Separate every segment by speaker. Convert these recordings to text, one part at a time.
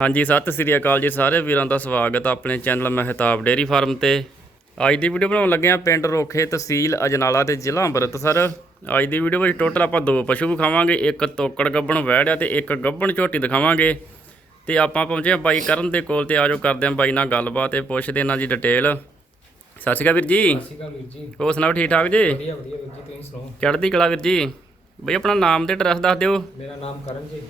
Speaker 1: ਹਾਂਜੀ ਸਤਿ ਸ੍ਰੀ ਅਕਾਲ ਜੀ ਸਾਰੇ ਵੀਰਾਂ ਦਾ ਸਵਾਗਤ ਆ ਆਪਣੇ ਚੈਨਲ ਮਹਿਤਾਬ ਡੇਅਰੀ ਫਾਰਮ ਤੇ। ਅੱਜ ਦੀ ਵੀਡੀਓ ਬਣਾਉਣ ਲੱਗੇ ਆ ਪਿੰਡ ਰੋਖੇ ਤਹਿਸੀਲ ਅਜਨਾਲਾ ਤੇ ਜ਼ਿਲ੍ਹਾ ਅੰਮ੍ਰਿਤਸਰ। ਅੱਜ ਦੀ ਵੀਡੀਓ ਵਿੱਚ ਟੋਟਲ ਆਪਾਂ ਦੋ ਪਸ਼ੂ ਵਿਖਾਵਾਂਗੇ ਇੱਕ ਤੋਕੜ ਗੱਬਣ ਵੈੜ ਆ ਤੇ ਇੱਕ ਗੱਬਣ ਝੋਟੀ ਦਿਖਾਵਾਂਗੇ। ਤੇ ਆਪਾਂ ਪਹੁੰਚੇ ਆ ਬਾਈ ਕਰਨ ਦੇ ਕੋਲ ਤੇ ਆਜੋ ਕਰਦੇ ਆ ਬਾਈ ਨਾਲ ਗੱਲਬਾਤ ਤੇ ਪੁੱਛਦੇ ਇਹਨਾਂ ਦੀ ਡਿਟੇਲ। ਸਤਿ ਸ਼੍ਰੀ ਅਕਾਲ ਵੀਰ ਜੀ।
Speaker 2: ਸਤਿ ਸ਼੍ਰੀ ਅਕਾਲ ਵੀਰ ਜੀ।
Speaker 1: ਹੋਰ ਸੁਣਾਓ ਠੀਕ ਠਾਕ ਜੀ?
Speaker 2: ਵਧੀਆ ਵਧੀਆ ਵੀਰ ਜੀ ਤੁਸੀਂ ਸੁਣਾਓ?
Speaker 1: ਚੜ੍ਹਦੀ ਕਲਾ ਵੀਰ ਜੀ। ਬਈ ਆਪਣਾ ਨਾਮ ਤੇ ਐਡਰੈਸ ਦੱਸ ਦਿਓ।
Speaker 2: ਮੇਰਾ ਨਾਮ ਕਰਨ ਜੀ।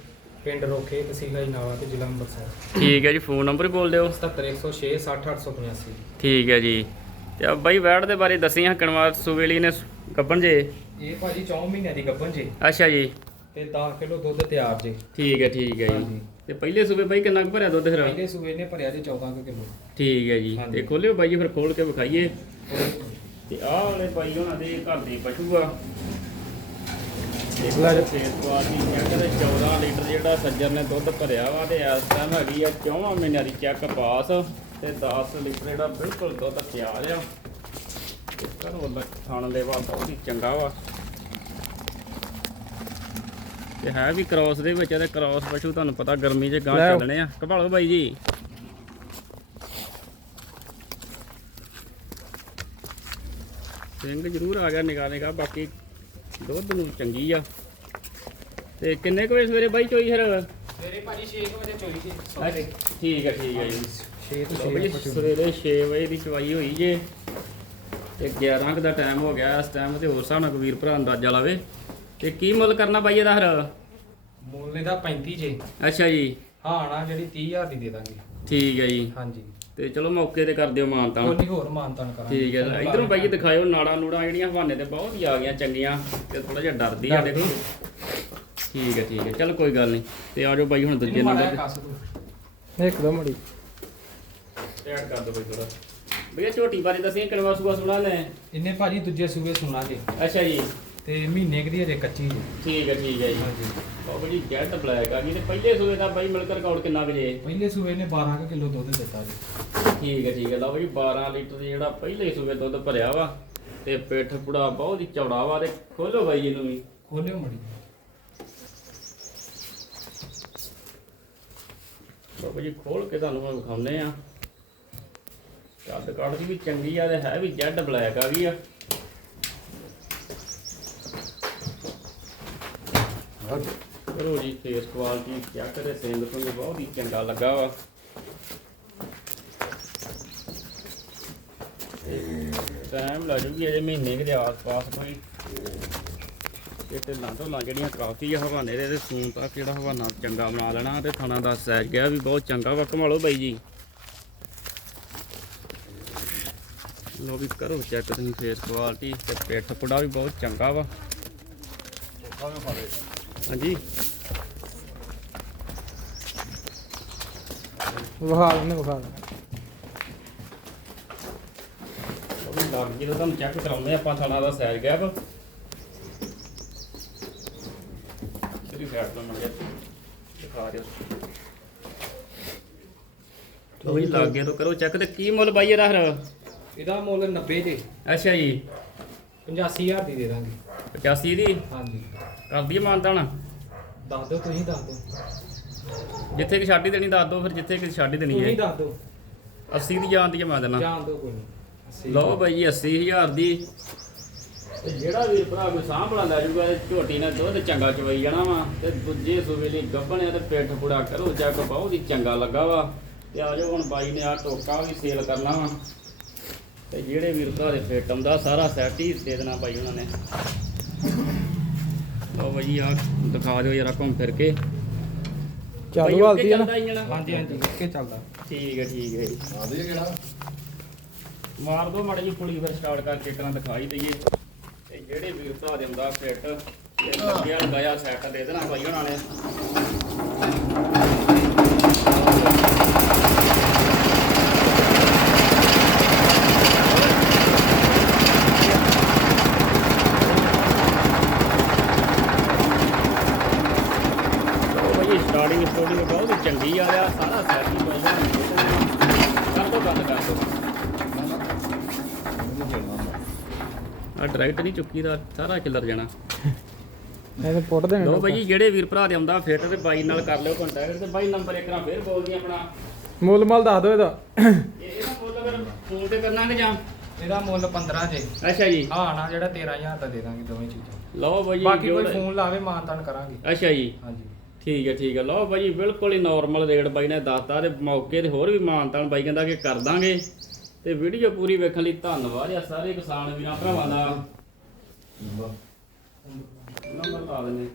Speaker 2: ਪਿੰਡ ਰੋਖੇ ਤਹਿਸੀਲ ਅਜਨਾਲਾ ਤੇ ਜ਼ਿਲ੍ਹਾ ਅੰਮ੍ਰਿਤਸਰ।
Speaker 1: ਠੀਕ ਹੈ ਜੀ ਫੋਨ ਨੰਬਰ ਬੋਲ ਦਿਓ।
Speaker 2: 77106 60885
Speaker 1: ਠੀਕ ਹੈ ਜੀ। ਤੇ ਆ ਬਾਈ ਵੈੜ ਦੇ ਬਾਰੇ ਦੱਸੀਆਂ ਕਣਵਾਰ ਸੁਵੇਲੀ ਨੇ ਗੱਬਣ ਜੇ।
Speaker 2: ਇਹ ਭਾਜੀ 4 ਮਹੀਨਿਆਂ ਦੀ ਗੱਭਣ ਜੀ।
Speaker 1: ਅੱਛਾ ਜੀ।
Speaker 2: ਤੇ 10 ਕਿਲੋ ਦੁੱਧ ਤਿਆਰ ਜੀ।
Speaker 1: ਠੀਕ ਹੈ ਠੀਕ ਹੈ ਜੀ। ਤੇ ਪਹਿਲੇ ਸੂਬੇ ਬਾਈ ਕਿੰਨਾ ਕੁ ਭਰਿਆ ਦੁੱਧ ਫਿਰ?
Speaker 2: ਪਹਿਲੇ ਸੂਏ ਨੇ ਭਰਿਆ ਜੀ 14 ਕੁ ਕਿਲੋ।
Speaker 1: ਠੀਕ ਹੈ ਜੀ। ਤੇ ਖੋਲਿਓ ਬਾਈ ਜੀ ਫਿਰ ਖੋਲ ਕੇ ਵਿਖਾਈਏ। ਤੇ ਆਹ ਵਾਲੇ ਬਾਈ ਉਹਨਾਂ ਦੇ ਘਰ ਦੇ ਪਸ਼ੂ ਆ।
Speaker 2: ਲੈ ਜਾ।
Speaker 1: ਫੇਸ ਕੁਆਲਿਟੀ ਕਹਿੰਦੇ 14 ਲੀਟਰ ਜਿਹੜਾ ਸੱਜਰ ਨੇ ਦੁੱਧ ਭਰਿਆ ਵਾ ਤੇ ਇਸ ਟਾਈਮ ਹੈਗੀ ਆ 4 ਮਹੀਨਿਆਂ ਦੀ ਚੈੱਕ ਪਾਸ ਤੇ 10 ਲੀਟਰ ਜਿਹੜਾ ਬਿਲਕੁਲ ਦੁੱਧ ਤਿਆਰ ਆ ਤੇ ਘਰੋਂ ਖਾਣ ਦੇ ਵਾ ਬਹੁਤ ਹੀ ਚੰਗਾ ਵਾ ਤੇ ਹੈ ਵੀ ਕ੍ਰਾਸ ਦੇ ਵਿੱਚ ਤੇ ਕ੍ਰਾਸ ਪਸ਼ੂ ਤੁਹਾਨੂੰ ਪਤਾ ਗਰਮੀ 'ਚ ਗਾਂ। ਚੱਲਣੇ ਆ ਕਭਾਲੋ ਬਾਈ ਜੀ ਸਿੰਘ ਜ਼ਰੂਰ ਆ ਗਿਆ ਨਿਗਾਹ ਨਿਗਾਹ ਬਾਕੀ ਦੁੱਧ ਨੂੰ ਚੰਗੀ ਆ। ਤੇ ਕਿੰਨੇ ਕੁ ਵਜੇ ਸਵੇਰੇ ਬਾਈ ਚੋਈ ਫਿਰ?
Speaker 2: ਮੇਰੇ ਭਾਜੀ 6 ਵਜੇ ਚੋਰੀ ਜੀ
Speaker 1: ਠੀਕ ਹੈ ਠੀਕ ਹੈ ਜੀ।
Speaker 2: 6 ਤੋਂ
Speaker 1: ਲਓ
Speaker 2: 6
Speaker 1: ਬਈ ਸਵੇਰੇ 6 ਵਜੇ ਦੀ ਚਵਾਈ ਹੋਈ ਜੇ। ਤੇ 11 ਕੁ ਦਾ ਟਾਈਮ ਹੋ ਗਿਆ ਇਸ ਟਾਈਮ ਤੇ ਹੋਰ ਹਿਸਾਬ ਨਾਲ ਕਬੀਰ ਭਰਾ ਅੰਦਾਜ਼ਾ ਲਾਵੇ। ਤੇ ਕੀ ਮੁੱਲ ਕਰਨਾ ਬਾਈ ਇਹਦਾ ਫਿਰ?
Speaker 2: ਮੁੱਲ ਇਹਦਾ 35 ਜੇ।
Speaker 1: ਅੱਛਾ ਜੀ।
Speaker 2: ਹਾਂ ਨਾ ਜਿਹੜੀ 30000 ਦੀ ਦੇ ਦਾਂਗੇ।
Speaker 1: ਠੀਕ ਹੈ ਜੀ।
Speaker 2: ਹਾਂਜੀ।
Speaker 1: ਤੇ ਚਲੋ ਮੌਕੇ ਤੇ ਕਰ ਦਿਓ ਮਾਨਤਾ
Speaker 2: ਕੋਈ ਨਹੀਂ ਹੋਰ ਮਾਨਤਾਨ ਕਰਾਂਗੇ।
Speaker 1: ਠੀਕ ਹੈ। ਇਧਰੋਂ ਬਾਈ ਜੀ ਦਿਖਾਇਓ ਨਾੜਾ ਨੂੜਾ ਜਿਹੜੀਆਂ ਹਵਾਨੇ ਤੇ ਬਹੁਤ ਹੀ ਆ ਗਈਆਂ ਚੰਗੀਆਂ ਤੇ ਥੋੜਾ ਜਿਹਾ ਡਰਦੀ ਆ ਦੇਖੋ। ਠੀਕ ਹੈ ਠੀਕ ਹੈ। ਚਲ ਕੋਈ ਗੱਲ ਨਹੀਂ। ਤੇ ਆਜੋ ਬਾਈ ਹੁਣ ਦੂਜੇ ਨੰਬਰ
Speaker 2: ਮਾੜਾ
Speaker 1: ਤੇ
Speaker 2: ਇੱਕ ਦੋ ਮੜੀ
Speaker 1: ਐਡ ਕਰ ਦੋ ਬਾਈ ਥੋੜਾ ਭਈਆ ਝੋਟੀ ਬਾਰੇ ਦੱਸੀਏ ਕਿੰਨਾ ਸੂਆ ਸੁਣਾ ਲੈ
Speaker 2: ਇਹਨੇ ਭਾਜੀ ਦੂਜੇ ਸੂਏ ਸੁਣਾ ਜੇ
Speaker 1: ਅੱਛਾ ਜੀ।
Speaker 2: ਤੇ ਮਹੀਨੇ ਕੁ ਦੀ ਅਜੇ ਕੱਚੀ ਜੀ।
Speaker 1: ਠੀਕ ਹੈ ਠੀਕ ਹੈ ਜੀ।
Speaker 2: ਹਾਂਜੀ।
Speaker 1: ਉਹ ਬੜੀ ਜੈਟ ਬਲੈਕ ਆ ਗਈ ਤੇ ਪਹਿਲੇ ਸੂਏ ਦਾ ਬਾਈ ਮਿਲ ਕੇ ਰਿਕਾਰਡ ਕਿੰਨਾ ਵਜੇ
Speaker 2: ਪਹਿਲੇ ਸੂਏ ਨੇ 12 ਕੁ ਕਿਲੋ ਦੁੱਧ ਦਿੱਤਾ ਜੀ।
Speaker 1: ਠੀਕ ਹੈ ਠੀਕ ਹੈ। ਲਓ ਜੀ 12 ਲੀਟਰ ਦੀ ਜਿਹੜਾ ਪਹਿਲੇ ਸੂਏ ਦੁੱਧ ਭਰਿਆ ਵਾ ਤੇ ਪਿੱਠ ਪੁੜਾ ਬਹੁਤ ਹੀ ਚੌੜਾ ਵਾ ਤੇ ਖੋਲੋ ਬਾਈ ਇਹਨੂੰ ਵੀ।
Speaker 2: ਖੋਲਿਓ ਮੜੀ
Speaker 1: ਬਾਬਾ ਜੀ ਖੋਲ ਕੇ ਤੁਹਾਨੂੰ ਹੁਣ ਵਿਖਾਉਂਦੇ ਆ ਕੱਦ ਕੱਦ ਦੀ ਵੀ ਚੰਗੀ ਆ ਤੇ ਹੈ ਵੀ ਜੈਡ ਬਲੈਕ ਆ ਗਈ ਆ। ਕਰੋ ਜੀ ਫੇਸ ਕੁਆਲਿਟੀ ਚੈੱਕ ਕਰੇ ਸਿੰਘ ਤੋਂ ਬਹੁਤ ਹੀ ਚੰਗਾ ਲੱਗਾ ਵਾ। ਟਾਈਮ ਲੱਗ ਜੂਗੀ ਅਜੇ ਮਹੀਨੇ ਕੁ ਦੇ ਆਸ-ਪਾਸ ਕੋਈ। ਇਹ ਤੇ ਲਾਂ ਢੋਲਾਂ ਜਿਹੜੀਆਂ ਕਾਫੀ ਆ ਹਵਾਨੇ ਦੇ ਤੇ ਸੂਨ ਤੱਕ ਜਿਹੜਾ ਹਵਾਨਾ ਚੰਗਾ ਬਣਾ ਲੈਣਾ ਤੇ ਥਾਣਾ ਦਾ ਸਾਈਜ਼ ਗਿਆ ਵੀ ਬਹੁਤ ਚੰਗਾ ਵਾ। ਕਮਾਲੋ ਬਾਈ ਜੀ। ਲੋ ਵੀ ਕਰੋ ਚੈੱਕ ਤੁਸੀਂ ਫੇਸ ਕੁਆਲਿਟੀ ਤੇ ਪਿੱਠ ਪੁੜਾ ਵੀ ਬਹੁਤ ਚੰਗਾ ਵਾ। ਹਾਂਜੀ।
Speaker 2: ਵਿਖਾ ਲੈਣੇ ਵਿਖਾ ਲੈਣੇ
Speaker 1: ਉਹ ਵੀ ਲੱਗ ਤੁਹਾਨੂੰ ਚੈੱਕ ਕਰਾਉਂਦੇ ਆਪਾਂ ਥਾਣਾ ਦਾ ਸਾਈਜ਼ ਗਿਆ ਵਾ ਜਿਹੜੀ ਫੈਟ ਤੋਂ ਮੰਗਿਆ ਦਿਖਾ ਦਿਓ। ਵੀ ਲੱਗ ਗਿਆ ਤਾਂ ਕਰੋ ਚੈੱਕ ਤੇ ਕੀ ਮੁੱਲ ਬਾਈ ਇਹਦਾ ਫਿਰ?
Speaker 2: ਇਹਦਾ ਮੁੱਲ 90 ਦੇ।
Speaker 1: ਅੱਛਾ ਜੀ।
Speaker 2: 85000 ਦੀ ਦੇ ਦਾਂਗੇ।
Speaker 1: 85 ਦੀ?
Speaker 2: ਹਾਂਜੀ।
Speaker 1: ਕਰ ਦਈਏ ਮਾਨਤਾਨ
Speaker 2: ਦੱਸ ਦਿਓ ਤੁਸੀਂ ਦੱਸ ਦਿਓ।
Speaker 1: ਜਿੱਥੇ ਕਿ ਛਾਡੀ ਦੇਣੀ ਦੱਸ ਦਿਓ ਫਿਰ ਜਿੱਥੇ ਕਿ ਛਾਡੀ ਦੇਣੀ
Speaker 2: ਤੁਸੀਂ
Speaker 1: ਹੈ।
Speaker 2: ਦੱਸ ਦਿਓ।
Speaker 1: 80 ਦੀ ਜਾਣ ਦੀ ਹੈ ਮੈਂ ਦੇਣਾ।
Speaker 2: ਜਾਣ ਦਿਓ ਕੋਈ ਨਹੀਂ
Speaker 1: ਲਓ ਬਾਈ ਜੀ 80000 ਦੀ। ਤੇ ਜਿਹੜਾ ਵੀਰ ਭਰਾ ਕੋਈ ਸਾਂਭਲਾ ਲੈ ਜੂਗਾ ਤੇ ਝੋਟੀ ਨਾਲ ਦੁੱਧ ਚੰਗਾ ਚਵਾਈ ਜਾਣਾ ਵਾ। ਤੇ ਦੂਜੇ ਸੂਬੇ ਲਈ ਗੱਭਣਿਆ ਤੇ ਪਿੱਠ ਪੁੜਾ ਕਰੋ ਜੱਗ ਬਹੁਤ ਹੀ ਚੰਗਾ ਲੱਗਾ ਵਾ। ਤੇ ਆਜੋ ਹੁਣ ਬਾਈ ਨੇ ਆ ਟੋਕਾ ਵੀ ਸੇਲ ਕਰਨਾ ਵਾ। ਤੇ ਜਿਹੜੇ ਵੀਰ ਭਰਾ ਦੇ ਫਿੱਟ ਆਉਂਦਾ ਸਾਰਾ ਸੈਟ ਹੀ ਦੇ ਦੇਣਾ ਬਾਈ ਉਹਨਾਂ ਨੇ। ਲਓ ਬਾਈ ਜੀ ਆ ਦਿਖਾ ਦਿਓ ਜਰਾ ਘੁੰਮ ਫਿਰ ਕੇ।
Speaker 3: ਚਾਲੂ
Speaker 1: okay
Speaker 3: ਨਾ।
Speaker 1: ਚੱਲਦਾ ਹੀ ਜਾਣਾ?
Speaker 2: ਹਾਂਜੀ ਹਾਂਜੀ ਓਕੇ ਚੱਲਦਾ।
Speaker 1: ਠੀਕ ਹੈ ਠੀਕ ਹੈ। ਜੀ ਮਾਰ ਦੋ ਮਾੜੀ ਜੀ ਪੁਲੀ ਫਿਰ ਸਟਾਰਟ ਕਰਕੇ ਇੱਕ ਨਾ ਦਿਖਾਈ ਦਈਏ। ਤੇ ਜਿਹੜੇ ਵੀਰ ਭਰਾ ਦੇ ਹੁੰਦਾ ਫਿੱਟ ਤੇ ਲੱਗਿਆ ਲਗਾਇਆ ਸੈੱਟ ਦੇ ਦੇਣਾ ਬਾਈ ਉਹਨਾਂ ਨੇ ਚਲੋ ਬਾਈ ਸਟਾਰਟਿੰਗ ਸਟੋਰੀ ਬਹੁਤ ਹੀ ਚੰਗੀ ਆ ਕਰ ਦੋ ਕਰ ਦੋ ਆ ਡਾਇਰੈਕਟ ਨਹੀਂ ਚੁੱਕੀ ਦਾ ਸਾਰਾ ਕਿਲਰ ਜਾਣਾ।
Speaker 3: ਇਹ ਤਾਂ ਪੁੱਟ ਦੇਣੇ
Speaker 1: ਲੋ ਬਾਈ ਜੀ ਜਿਹੜੇ ਵੀਰ ਭਰਾ ਦੇ ਆਉਂਦਾ ਫਿੱਟ ਤੇ ਬਾਈ ਨਾਲ ਕਰ ਲਿਓ ਕੰਟੈਕਟ ਤੇ ਬਾਈ ਨੰਬਰ ਇੱਕ ਨਾਲ ਫੇਰ ਬੋਲ ਦੀ ਆਪਣਾ।
Speaker 3: ਮੁੱਲ ਮਲ ਦੱਸ ਦਿਓ ਇਹਦਾ।
Speaker 1: ਇਹ ਇਹਦਾ ਮੁੱਲ ਅਗਰ ਫੋਨ ਤੇ ਕਰਨਾ ਕਿ ਜਾਂ?
Speaker 2: ਇਹਦਾ ਮੁੱਲ 15 ਜੇ।
Speaker 1: ਅੱਛਾ ਜੀ।
Speaker 2: ਹਾਂ ਨਾ ਜਿਹੜਾ 13000 ਦਾ ਦੇ ਦਾਂਗੇ ਦੋਵੇਂ ਚੀਜ਼ਾਂ।
Speaker 1: ਲਓ ਬਾਈ ਜੀ
Speaker 2: ਬਾਕੀ ਕੋਈ ਫੋਨ ਲਾਵੇ ਮਾਨਤਾਨ ਕਰਾਂਗੇ।
Speaker 1: ਅੱਛਾ ਜੀ।
Speaker 2: ਹਾਂਜੀ।
Speaker 1: ਠੀਕ ਹੈ ਠੀਕ ਹੈ। ਲਓ ਬਾਈ ਜੀ ਬਿਲਕੁਲ ਹੀ ਨਾਰਮਲ ਰੇਟ ਬਾਈ ਨੇ ਦੱਸਤਾ ਤੇ ਮੌਕੇ ਤੇ ਹੋਰ ਵੀ ਮਾਨਤਾਨ ਬਾਈ ਕਹਿੰਦਾ ਕਿ ਕਰ ਦਾਂਗੇ। ਤੇ ਵੀਡੀਓ ਪੂਰੀ ਵੇਖਣ ਲਈ ਧੰਨਵਾਦ ਆ ਸਾਰੇ ਕਿਸਾਨ ਵੀਰਾਂ ਭਰਾਵਾਂ ਦਾ। ਨੰਬਰ ਲਾ ਦਿੰਦੇ